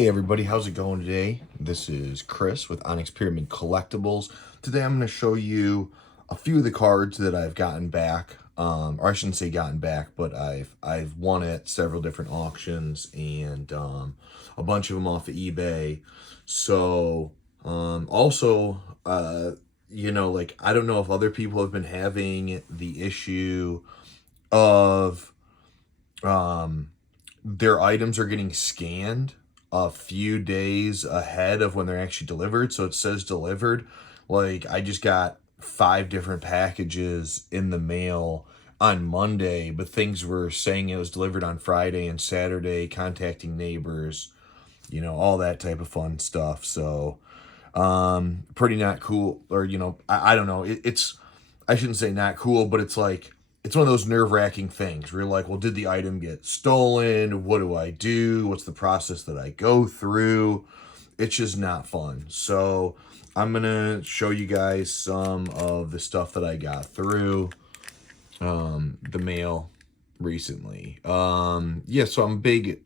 Hey everybody, how's it going today? This is Chris with Onyx Pyramid Collectibles. Today I'm going to show you a few of the cards that I've gotten back, or I shouldn't say gotten back, but I've won at several different auctions and a bunch of them off of eBay. So also, like I don't know if other people have been having the issue of their items are getting scanned a few days ahead of when they're actually delivered. So it says delivered. Like I just got 5 different packages in the mail on Monday, but things were saying it was delivered on Friday and Saturday, contacting neighbors, all that type of fun stuff. So pretty not cool, or I don't know. It's I shouldn't say not cool, but it's like it's one of those nerve-wracking things where you're like, well, did the item get stolen? What do I do? What's the process that I go through? It's just not fun. So I'm gonna show you guys some of the stuff that I got through the mail recently. Yeah, so I'm a big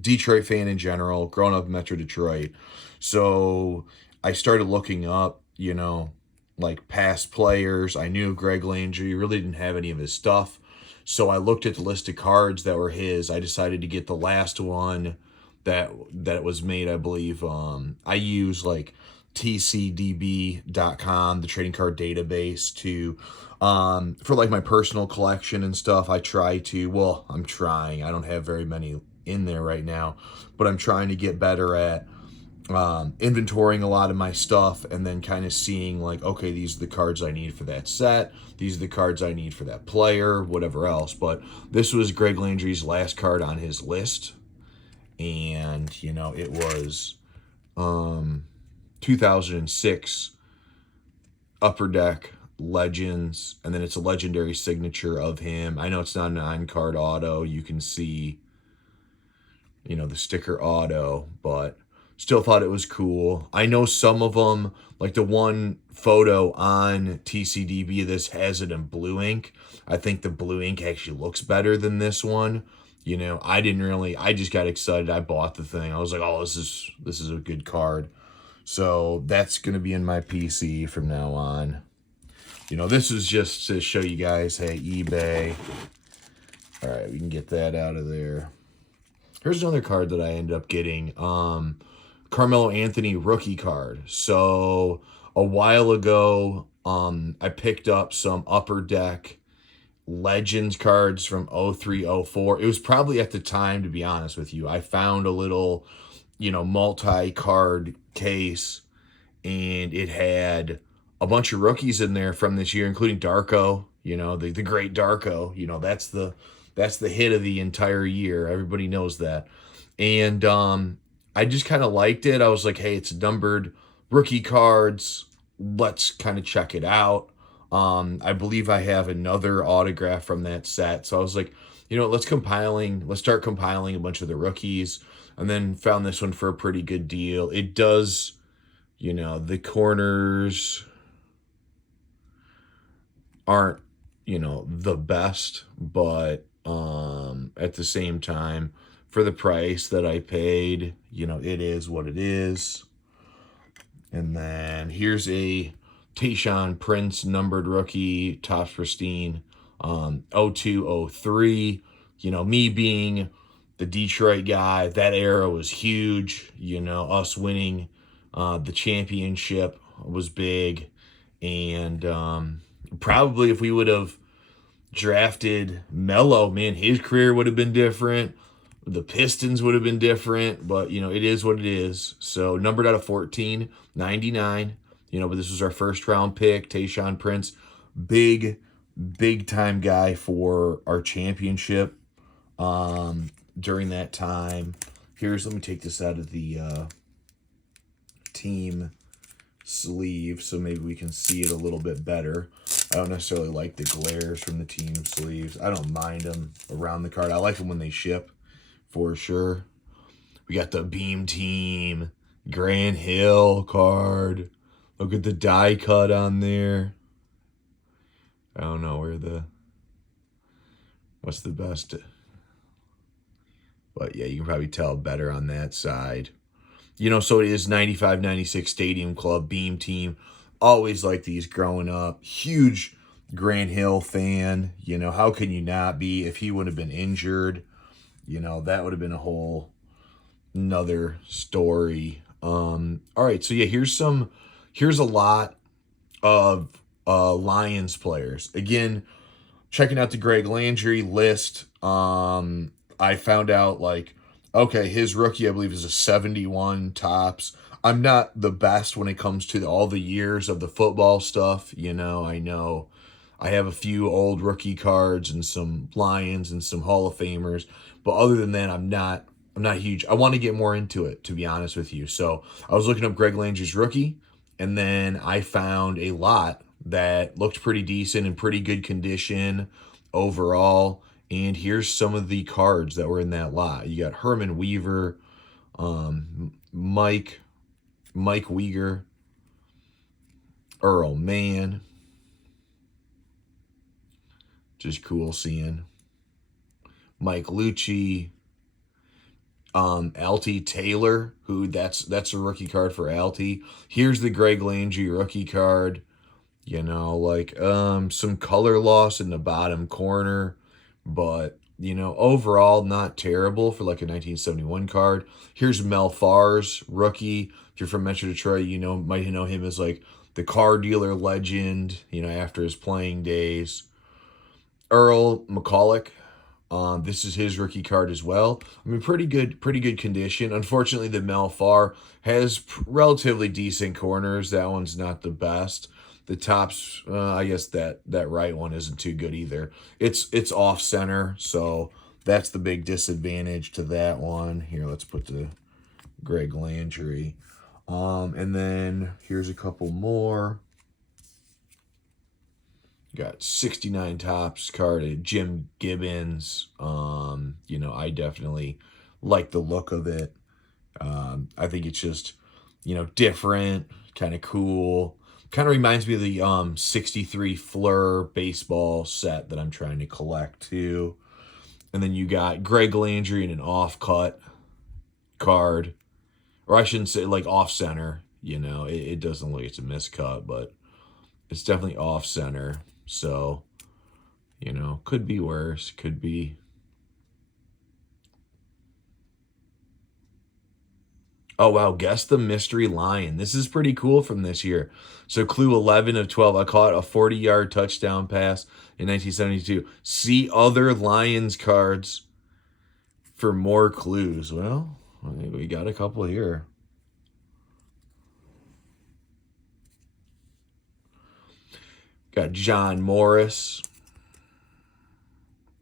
Detroit fan in general, growing up in Metro Detroit. So I started looking up, like past players. I knew Greg Landry, really didn't have any of his stuff. So I looked at the list of cards that were his. I decided to get the last one that was made, I believe. I use like tcdb.com, the trading card database, to for like my personal collection and stuff. I'm trying. I don't have very many in there right now, but I'm trying to get better at inventorying a lot of my stuff and then kind of seeing like, okay, these are the cards I need for that set. These are the cards I need for that player, whatever else. But this was Greg Landry's last card on his list. And, it was 2006 Upper Deck Legends. And then it's a legendary signature of him. I know it's not an on-card auto. You can see, the sticker auto, but still thought it was cool. I know some of them, like the one photo on TCDB of this has it in blue ink. I think the blue ink actually looks better than this one. I just got excited. I bought the thing. I was like, oh, this is a good card. So that's going to be in my PC from now on. This is just to show you guys, hey, eBay. All right, we can get that out of there. Here's another card that I ended up getting. Carmelo Anthony rookie card. So a while ago, I picked up some Upper Deck Legends cards from 03-04. It was probably at the time, to be honest with you, I found a little, multi-card case, and it had a bunch of rookies in there from this year, including Darko, the great Darko. That's the hit of the entire year. Everybody knows that. And I just kind of liked it. I was like, hey, it's numbered rookie cards. Let's kind of check it out. I believe I have another autograph from that set. So I was like, let's start compiling a bunch of the rookies. And then found this one for a pretty good deal. It does, the corners aren't, the best, but at the same time, for the price that I paid, it is what it is. And then here's a Tayshaun Prince numbered rookie, Topps Pristine, 02-03. Me being the Detroit guy, that era was huge. Us winning the championship was big. And probably if we would have drafted Melo, man, his career would have been different. The Pistons would have been different, but, it is what it is. So numbered out of 1499, but this was our first round pick, Tayshaun Prince. Big time guy for our championship during that time. Let me take this out of the team sleeve so maybe we can see it a little bit better. I don't necessarily like the glares from the team sleeves. I don't mind them around the card. I like them when they ship, for sure. We got the Beam Team Grant Hill card. Look at the die cut on there. I don't know what's the best. But yeah, you can probably tell better on that side. You know, so it is 95, 96 Stadium Club, Beam Team. Always like these growing up. Huge Grant Hill fan. You know, how can you not be? If he would have been injured, you know, that would have been a whole another story. All right, so yeah, here's a lot of Lions players. Again, checking out the Greg Landry list, I found out like, okay, his rookie I believe is a 71 tops. I'm not the best when it comes to all the years of the football stuff. You know I have a few old rookie cards and some Lions and some Hall of Famers, but other than that, I'm not huge. I want to get more into it, to be honest with you. So I was looking up Greg Landry's rookie, and then I found a lot that looked pretty decent and pretty good condition overall. And here's some of the cards that were in that lot. You got Herman Weaver, Mike Weger, Earl Mann. Just cool seeing Mike Lucci, Alty Taylor, who that's a rookie card for Alty. Here's the Greg Landry rookie card. You know, like some color loss in the bottom corner, but you know, overall not terrible for like a 1971 card. Here's Mel Farr's rookie. If you're from Metro Detroit, you know might know him as like the car dealer legend, you know, after his playing days. Earl McCulloch. This is his rookie card as well. I mean, pretty good condition. Unfortunately, the Mel Farr has relatively decent corners. That one's not the best. The tops, I guess that right one isn't too good either. It's off center, so that's the big disadvantage to that one. Here, let's put the Greg Landry. And then here's a couple more. Got 69 tops carded, Jim Gibbons. You know, I definitely like the look of it. I think it's just, you know, different, kind of cool. Kind of reminds me of the 63 Fleur baseball set that I'm trying to collect too. And then you got Greg Landry in an off-cut card. Or I shouldn't say like off-center. You know, it doesn't look like it's a miscut, but it's definitely off-center. So, you know, could be worse. Could be. Oh, wow. Guess the mystery lion. This is pretty cool from this year. So, clue 11 of 12. I caught a 40-yard touchdown pass in 1972. See other Lions cards for more clues. Well, I think we got a couple here. Got John Morris.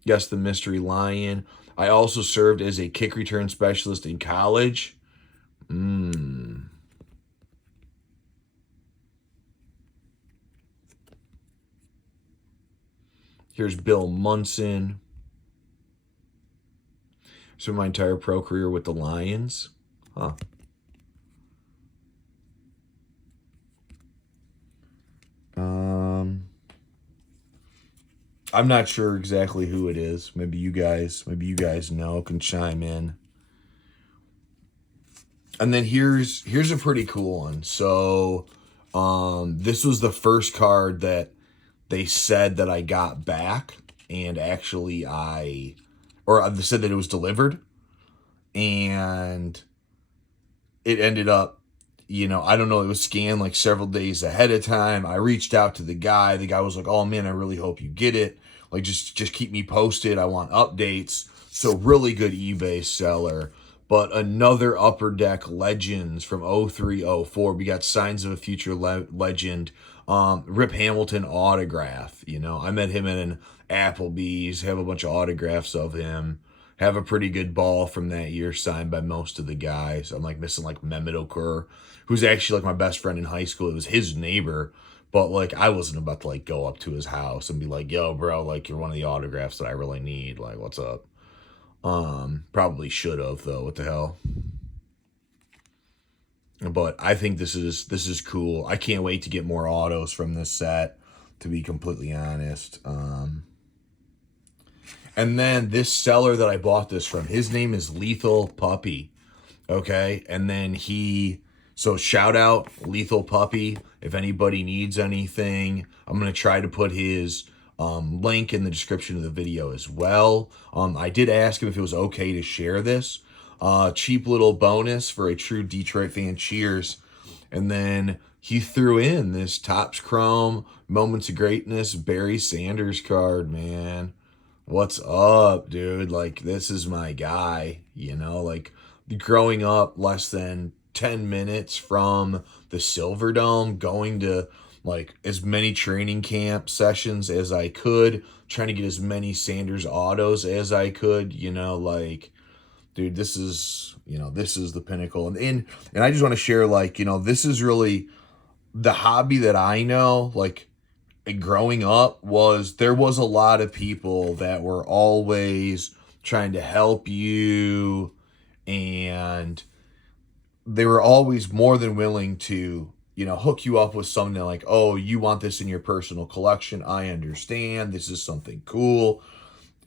Guess the mystery lion. I also served as a kick return specialist in college. Here's Bill Munson. So my entire pro career with the Lions. Huh. I'm not sure exactly who it is. Maybe you guys know, can chime in. And then here's a pretty cool one. So, this was the first card that they said that I got back, and actually they said that it was delivered, and it ended up, you know, I don't know, it was scanned like several days ahead of time. I reached out to the guy. The guy was like, "Oh man, I really hope you get it. Like, just keep me posted. I want updates." So really good eBay seller. But another Upper Deck Legends from 03-04. We got Signs of a Future Legend. Rip Hamilton autograph. You know, I met him at an Applebee's. Have a bunch of autographs of him. Have a pretty good ball from that year signed by most of the guys. I'm like missing like Mehmet Okur, who's actually like my best friend in high school. It was his neighbor. But like I wasn't about to like go up to his house and be like, "Yo, bro, like you're one of the autographs that I really need. Like, what's up?" Probably should have though. What the hell? But I think this is cool. I can't wait to get more autos from this set, to be completely honest. And then this seller that I bought this from, his name is Lethal Puppy. Okay. And then so shout out Lethal Puppy. If anybody needs anything, I'm going to try to put his link in the description of the video as well. I did ask him if it was okay to share this. Cheap little bonus for a true Detroit fan. Cheers. And then he threw in this Topps Chrome Moments of Greatness Barry Sanders card, man. What's up, dude? Like, this is my guy, like growing up less than 10 minutes from the Silver Dome, going to like as many training camp sessions as I could, trying to get as many Sanders autos as I could, like, dude, this is the pinnacle. And I just want to share, like, this is really the hobby that I know, like, growing up there was a lot of people that were always trying to help you, and they were always more than willing to, hook you up with something like, oh, you want this in your personal collection. I understand. This is something cool.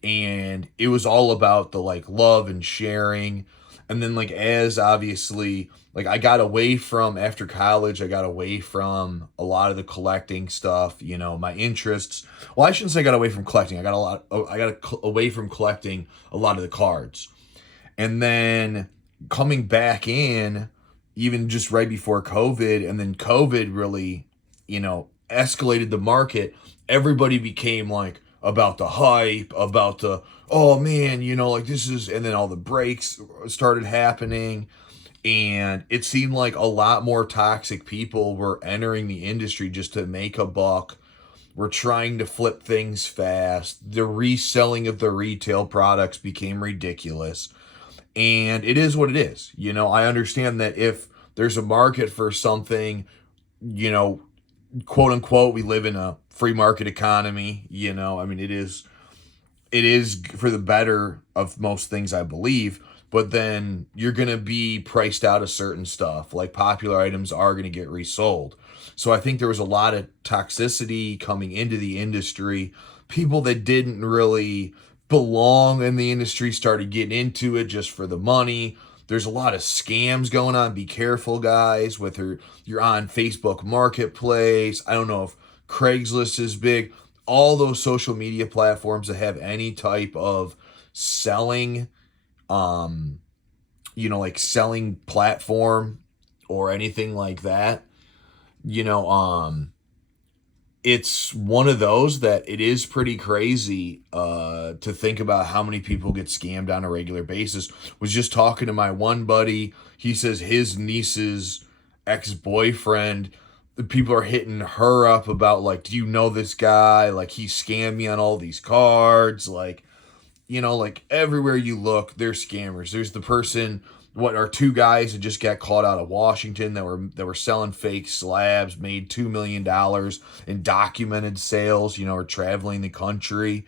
And it was all about the like love and sharing. And then like as obviously like I got away from after college, I got away from a lot of the collecting stuff, my interests. Well, I shouldn't say I got away from collecting. I got away from collecting a lot of the cards. And then coming back in even just right before COVID, and then COVID really, escalated the market. Everybody became like about the hype, about the, oh man, like this is, and then all the breaks started happening. And it seemed like a lot more toxic people were entering the industry just to make a buck. We're trying to flip things fast. The reselling of the retail products became ridiculous. And it is what it is. I understand that if there's a market for something, quote unquote, we live in a free market economy, I mean, it is for the better of most things, I believe, but then you're going to be priced out of certain stuff. Like popular items are going to get resold. So I think there was a lot of toxicity coming into the industry. People that didn't really belong in the industry started getting into it just for the money. There's a lot of scams going on. Be careful, guys, whether you're on Facebook Marketplace. I don't know if Craigslist is big. All those social media platforms that have any type of selling, like selling platform or anything like that, it's one of those that it is pretty crazy to think about how many people get scammed on a regular basis. Was just talking to my one buddy. He says his niece's ex-boyfriend, the people are hitting her up about like, do you know this guy? Like he scammed me on all these cards. Like, like everywhere you look, there's scammers. There's the person, what are two guys that just got caught out of Washington that were selling fake slabs, made $2 million in documented sales, or traveling the country.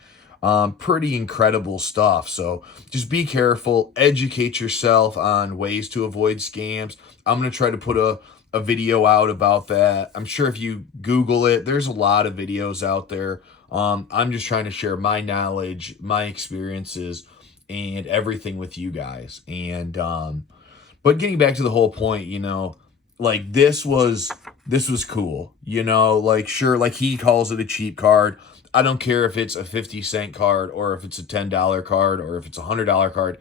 Pretty incredible stuff. So just be careful, educate yourself on ways to avoid scams. I'm going to try to put a video out about that. I'm sure if you Google it, there's a lot of videos out there. I'm just trying to share my knowledge, my experiences, and everything with you guys. And but getting back to the whole point, like this was cool. Like sure, like he calls it a cheap card. I don't care if it's a 50-cent card or if it's a $10 card or if it's a $100 card.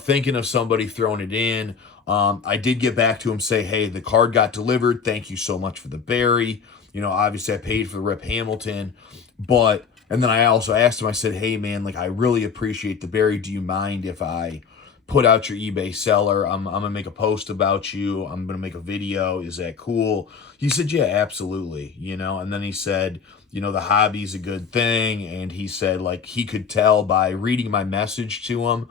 Thinking of somebody throwing it in. I did get back to him, say, hey, the card got delivered. Thank you so much for the Barry. Obviously I paid for the Rip Hamilton, and then I also asked him, I said, hey man, like I really appreciate the Barry. Do you mind if I put out your eBay seller? I'm going to make a post about you. I'm going to make a video. Is that cool? He said, yeah, absolutely. And then he said, the hobby's a good thing. And he said like he could tell by reading my message to him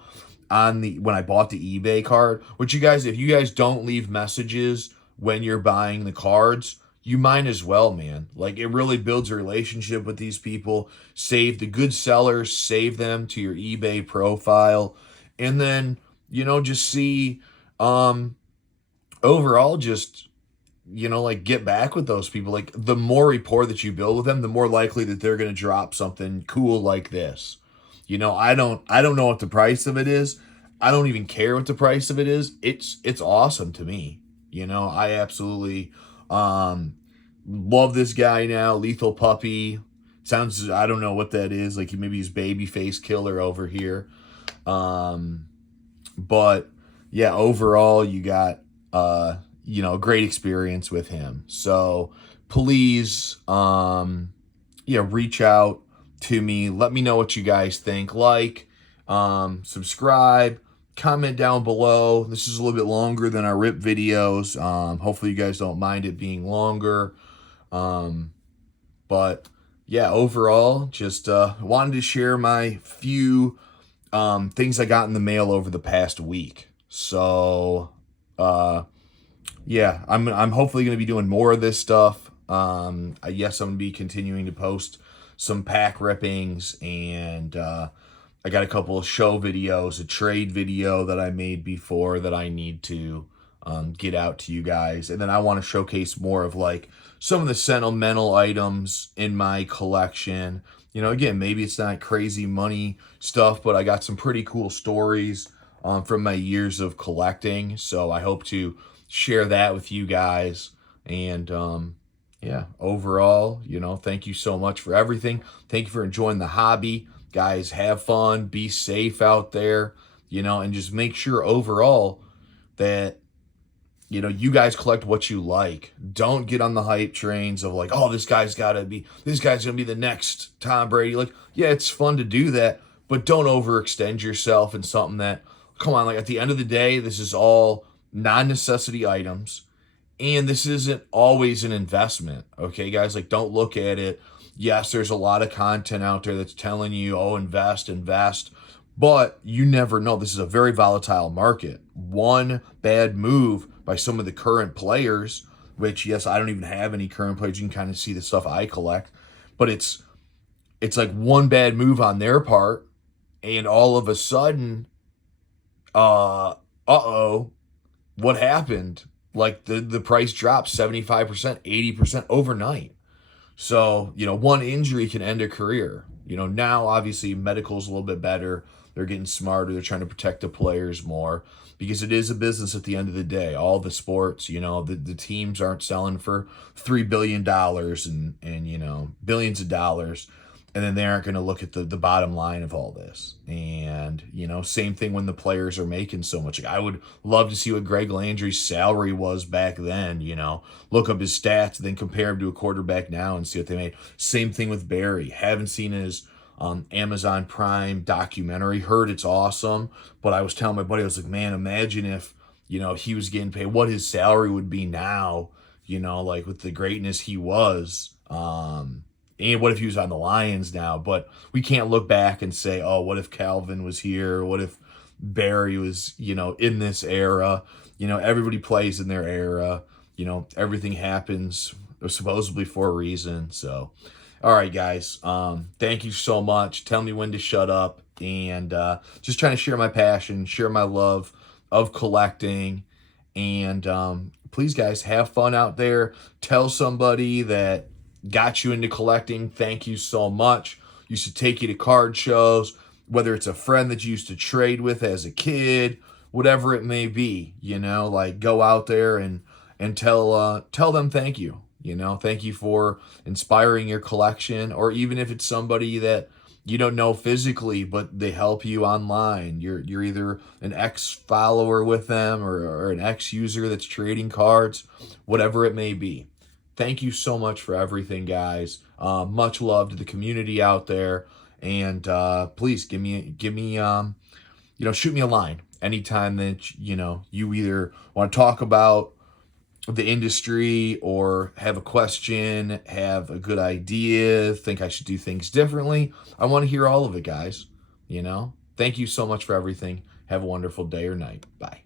when I bought the eBay card, which if you guys don't leave messages when you're buying the cards, you might as well, man. Like it really builds a relationship with these people. Save the good sellers, save them to your eBay profile. And then, just see, overall, just, like get back with those people. Like the more rapport that you build with them, the more likely that they're going to drop something cool like this. You know, I don't know what the price of it is. I don't even care what the price of it is. It's awesome to me. You know, I absolutely love this guy now. Lethal Puppy. Sounds, I don't know what that is. Like maybe he's Babyface Killer over here. Um but yeah, overall you got a great experience with him. So please reach out to me. Let me know what you guys think. Subscribe, comment down below. This is a little bit longer than our RIP videos. Hopefully you guys don't mind it being longer. But yeah, overall, just wanted to share my few things I got in the mail over the past week. So yeah, I'm hopefully going to be doing more of this stuff. Yes, I'm going to be continuing to post some pack rippings, and I got a couple of show videos, a trade video that I made before that I need to get out to you guys. And then I want to showcase more of like some of the sentimental items in my collection. You know, again, maybe it's not crazy money stuff, but I got some pretty cool stories from my years of collecting. So I hope to share that with you guys. And yeah, overall, thank you so much for everything. Thank you for enjoying the hobby. Guys, have fun, be safe out there, and just make sure overall that you guys collect what you like. Don't get on the hype trains of like, oh, this guy's gonna be the next Tom Brady. Like, yeah, it's fun to do that, but don't overextend yourself in something that, come on, like at the end of the day, this is all non-necessity items, and this isn't always an investment. Okay, guys, like don't look at it. Yes, there's a lot of content out there that's telling you, oh, invest, but you never know. This is a very volatile market. One bad move by some of the current players, which, yes, I don't even have any current players. You can kind of see the stuff I collect, but it's like one bad move on their part, and all of a sudden, what happened? Like the price dropped 75%, 80% overnight. So, one injury can end a career. Now obviously medical's a little bit better. They're getting smarter. They're trying to protect the players more because it is a business at the end of the day. All the sports, the teams aren't selling for $3 billion and billions of dollars. And then they aren't going to look at the bottom line of all this. And, same thing when the players are making so much. Like, I would love to see what Greg Landry's salary was back then, look up his stats, then compare him to a quarterback now and see what they made. Same thing with Barry. Haven't seen his Amazon Prime documentary. Heard it's awesome. But I was telling my buddy, I was like, man, imagine if, he was getting paid, what his salary would be now, like with the greatness he was. And what if he was on the Lions now? But we can't look back and say, oh, what if Calvin was here? What if Barry was, in this era? Everybody plays in their era. Everything happens supposedly for a reason. So, all right, guys. Thank you so much. Tell me when to shut up. And just trying to share my passion, share my love of collecting. And please, guys, have fun out there. Tell somebody that got you into collecting, thank you so much. Used to take you to card shows, whether it's a friend that you used to trade with as a kid, whatever it may be, like go out there and tell them thank you. Thank you for inspiring your collection, or even if it's somebody that you don't know physically, but they help you online. You're either an ex-follower with them or an ex-user that's trading cards, whatever it may be. Thank you so much for everything, guys. Much love to the community out there, and please give me shoot me a line anytime that you either want to talk about the industry or have a question, have a good idea, think I should do things differently. I want to hear all of it, guys. Thank you so much for everything. Have a wonderful day or night. Bye.